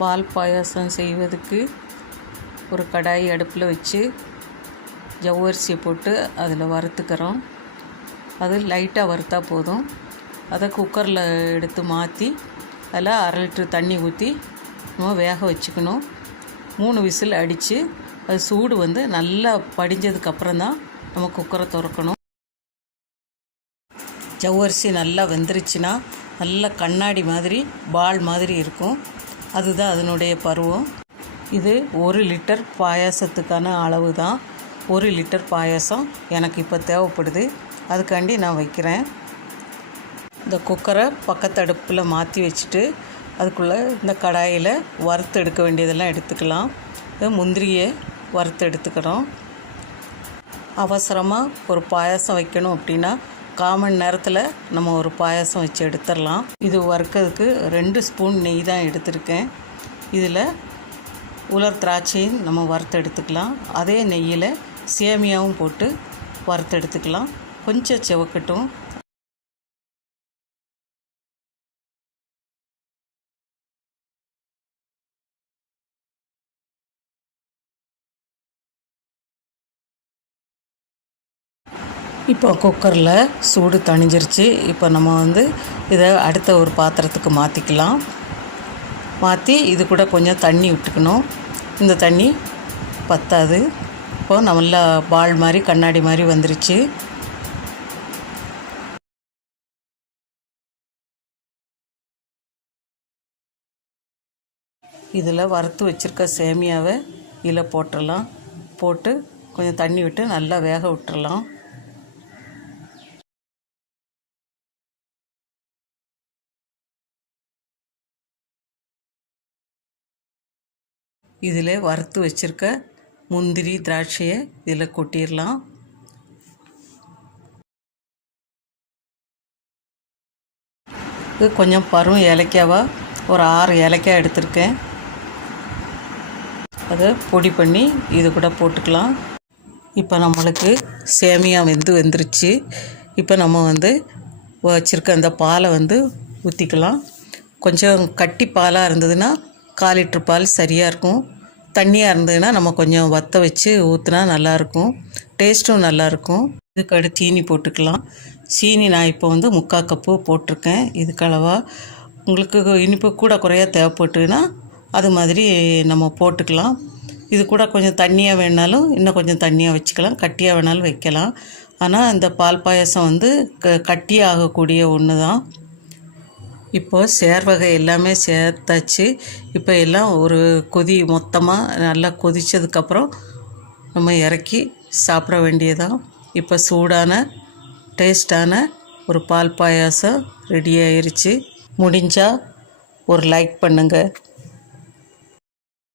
பால் பாயாசம் செய்வதுக்கு ஒரு கடாய் அடுப்பில் வச்சு ஜவ்வரிசியை போட்டு அதில் வறுத்துக்கிறோம். அது லைட்டாக வறுத்தா போதும். அதை குக்கரில் எடுத்து மாற்றி அதில் 1/2 லிட்டர் தண்ணி ஊற்றி நம்ம வேக வச்சுக்கணும். 3 விசில் அடித்து அது சூடு நல்லா படிஞ்சதுக்கப்புறம் தான் நம்ம குக்கரை திறக்கணும். ஜவ்வரிசி நல்லா வெந்துருச்சுன்னா நல்ல கண்ணாடி மாதிரி பால் மாதிரி இருக்கும். அதுதான் அதனுடைய பருவம். இது 1 லிட்டர் பாயாசத்துக்கான அளவு தான். 1 லிட்டர் பாயாசம் எனக்கு இப்போ தேவைப்படுது. அதுக்காண்டி நான் வைக்கிறேன். இந்த குக்கரை பக்கத்து அடுப்பில் மாற்றி வச்சுட்டு அதுக்குள்ளே இந்த கடாயில் வறுத்து எடுக்க வேண்டியதெல்லாம் எடுத்துக்கலாம். முந்திரியை வறுத்து எடுத்துக்கிறோம். அவசரமாக ஒரு பாயாசம் வைக்கணும் அப்படின்னா 1/4 மணி நேரத்தில் நம்ம ஒரு பாயாசம் வச்சு எடுத்துடலாம். இது வறுக்கிறதுக்கு 2 ஸ்பூன் நெய் தான் எடுத்திருக்கேன். இதில் உலர் திராட்சையும் நம்ம வறுத்து எடுத்துக்கலாம். அதே நெய்யில் சேமியாவும் போட்டு வறுத்து எடுத்துக்கலாம். கொஞ்சம் செவக்கட்டும். இப்போ குக்கரில் சூடு தணிஞ்சிருச்சு. இப்போ நம்ம இதை அடுத்த ஒரு பாத்திரத்துக்கு மாற்றிக்கலாம். மாற்றி இது கூட கொஞ்சம் தண்ணி விட்டுக்கணும். இந்த தண்ணி பத்தாது. இப்போது நல்லா பால் மாதிரி கண்ணாடி மாதிரி வந்துருச்சு. இதில் வறுத்து வச்சுருக்க சேமியாவை இதில் போட்டுடலாம். போட்டு கொஞ்சம் தண்ணி விட்டு நல்லா வேக விட்டுறலாம். இதில் வறுத்து வச்சுருக்க முந்திரி திராட்சையை இதில் கொட்டிடலாம். இது கொஞ்சம் பருவம் ஏலக்காவாக ஒரு 6 ஏலக்காய் எடுத்திருக்கேன். அதை பொடி பண்ணி இது கூட போட்டுக்கலாம். இப்போ நம்மளுக்கு சேமியா வெந்துருச்சு. இப்போ நம்ம வச்சுருக்க அந்த பாலை ஊற்றிக்கலாம். கொஞ்சம் கட்டி பாலாக இருந்ததுன்னா 1/4 லிட்டர் பால் சரியாக இருக்கும். தண்ணியாக இருந்ததுன்னா நம்ம கொஞ்சம் வற்ற வச்சு ஊற்றினா நல்லாயிருக்கும். டேஸ்ட்டும் நல்லாயிருக்கும். இதுக்கு அடுத்து சீனி போட்டுக்கலாம். சீனி நான் இப்போ 3/4 கப்பு போட்டிருக்கேன். இதுக்கு அளவாக உங்களுக்கு இனிப்பு கூட குறையா தேவைப்பட்டுன்னா அது மாதிரி நம்ம போட்டுக்கலாம். இது கூட கொஞ்சம் தண்ணியாக வேணாலும் இன்னும் கொஞ்சம் தண்ணியாக வச்சுக்கலாம். கட்டியாக வேணாலும் வைக்கலாம். ஆனால் இந்த பால் பாயாசம் கட்டியாகக்கூடிய ஒன்று தான். இப்போது சேர்வகை எல்லாமே சேர்த்தாச்சு. இப்போ எல்லாம் ஒரு கொதி மொத்தமாக நல்லா கொதித்ததுக்கப்புறம் நம்ம இறக்கி சாப்பிட வேண்டியதான். இப்போ சூடான டேஸ்டான ஒரு பால் பாயாசம் ரெடி ஆயிருச்சு. முடிஞ்சால் ஒரு லைக் பண்ணுங்கள்.